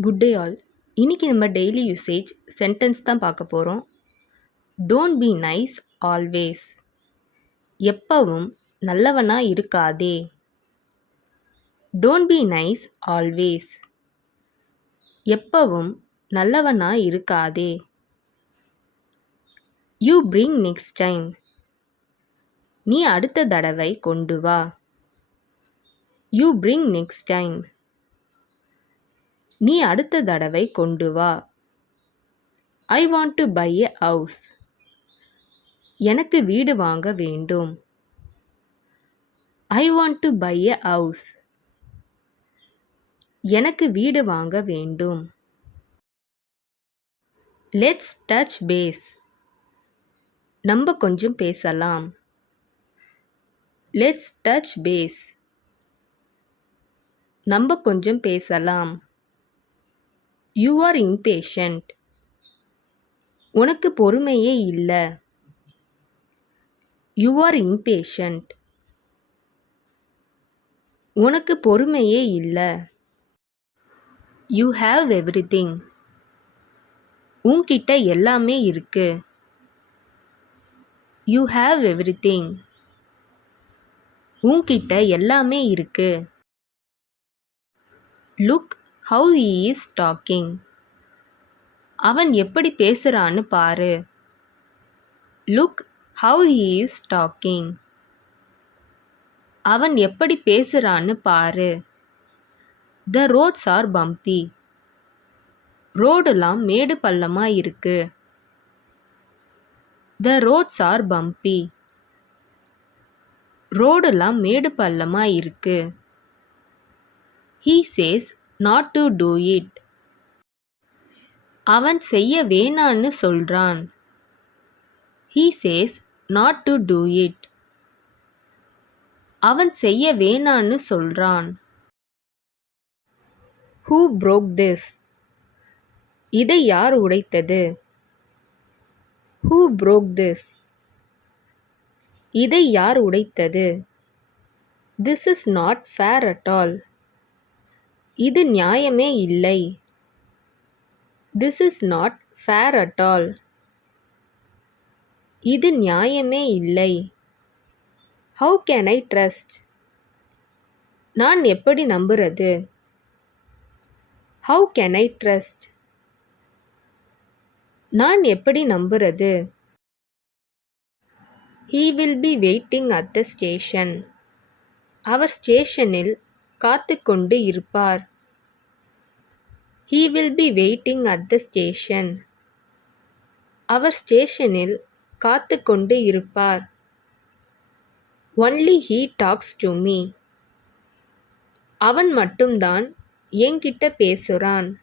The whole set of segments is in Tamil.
Good day all. இன்னைக்கு நம்ம டெய்லி யூசேஜ் சென்டென்ஸ் தான் பார்க்க போகிறோம். Don't be nice always. எப்பவும் நல்லவனா இருக்காதே. Don't be nice always. எப்பவும் நல்லவனா இருக்காதே. You bring next time. நீ அடுத்த தடவை கொண்டு வா. You bring next time. நீ அடுத்த தடவை கொண்டு வா. I want to buy a house. எனக்கு வீடு வாங்க வேண்டும். I want to buy a house. எனக்கு வீடு வாங்க வேண்டும். Let's touch base. நம்ம கொஞ்சம் பேசலாம். Let's touch base. நம்ம கொஞ்சம் பேசலாம். You R impatient. உனக்கு பொறுமையே இல்லை. You are impatient. உனக்கு பொறுமையே இல்லை. You have everything. உன்கிட்ட எல்லாமே இருக்கு. You have everything. உன்கிட்ட எல்லாமே இருக்கு. Look have he is talking. அவன் எப்படி பேசுறான்னு பாரு. Look have he is talking. அவன் எப்படி பேசுறான்னு பாரு. The roads are bumpy. ரோடெல்லாம் மேடு பள்ளமா இருக்கு. The roads are bumpy. ரோடெல்லாம் மேடு பள்ளமா இருக்கு. He says not to do it. அவன் செய்ய வேணான்னு சொல்றான். He says not to do it. அவன் செய்ய வேணான்னு சொல்றான். Who broke this? இதை யார் உடைத்தது? Who broke this? இதை யார் உடைத்தது? This is not fair at all. இது நியாயமே இல்லை. This is not fair at all. இது நியாயமே இல்லை. How can I trust? நான் எப்படி நம்புறது? How can I trust? நான் எப்படி நம்புறது? He will be waiting at the station. அவர் ஸ்டேஷனில் காத்து கொண்டு இருப்பார். He will be waiting at the station. அவர் ஸ்டேஷனில் காத்து கொண்டு இருப்பார். Only he talks to me. அவன் மட்டும்தான் என்கிட்ட பேசுறான்.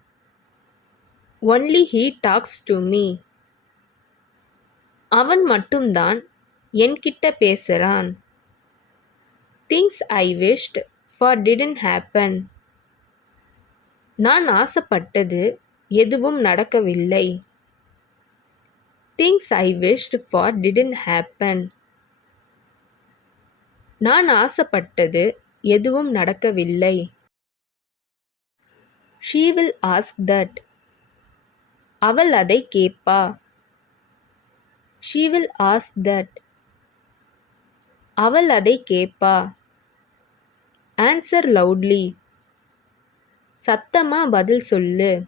Only he talks to me. அவன் மட்டும்தான் என்கிட்ட பேசுறான். Things I wished for didn't happen. நான் ஆசைப்பட்டது எதுவும் நடக்கவில்லை. Things I wished for didn't happen. நான் ஆசைப்பட்டது எதுவும் நடக்கவில்லை. She will ask that. அவள் அதை கேட்பா. She will ask that. அவள் அதை கேட்பா. Answer loudly. சத்தமா பதில் சொல்லு.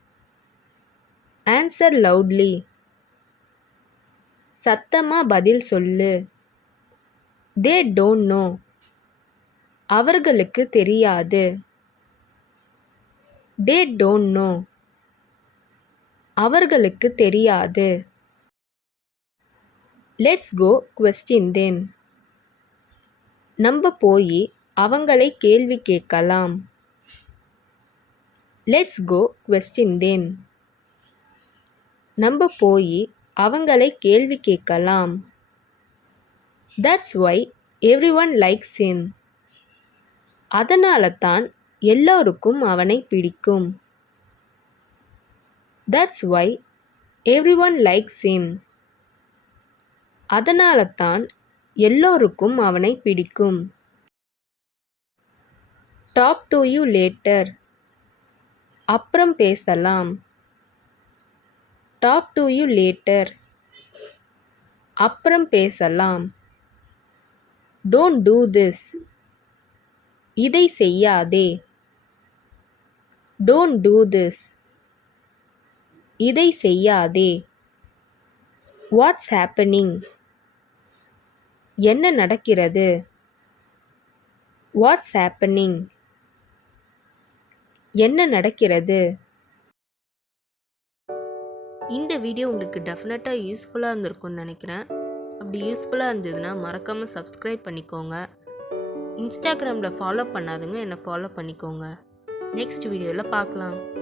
Answer loudly. சத்தமா பதில் சொல்லு. They don't know. அவர்களுக்கு தெரியாது. They don't know. அவர்களுக்கு தெரியாது. Let's go question them. நம்ம போய் அவங்களை கேள்வி கேட்கலாம். Let's go question them. நம்ம போய் அவங்களை கேள்வி கேட்கலாம். That's why everyone likes him. அதனால தான் எல்லோருக்கும் அவனை பிடிக்கும். That's why everyone likes him. அதனால தான் எல்லோருக்கும் அவனை பிடிக்கும். Talk to you later. அப்புறம் பேசலாம். Talk to you later. அப்புறம் பேசலாம். Don't do this. இதை செய்யாதே. Don't do this. இதை செய்யாதே. What's happening. என்ன நடக்கிறது? What's happening. என்ன நடக்கிறது? இந்த வீடியோ உங்களுக்கு டெஃபினட்டாக யூஸ்ஃபுல்லாக இருந்திருக்கும்னு நினைக்கிறேன். அப்படி யூஸ்ஃபுல்லாக இருந்ததுன்னா மறக்காமல் சப்ஸ்கிரைப் பண்ணிக்கோங்க. இன்ஸ்டாகிராமில் ஃபாலோ பண்ணாதுங்க என்னை ஃபாலோ பண்ணிக்கோங்க. நெக்ஸ்ட் வீடியோவில் பார்க்கலாம்.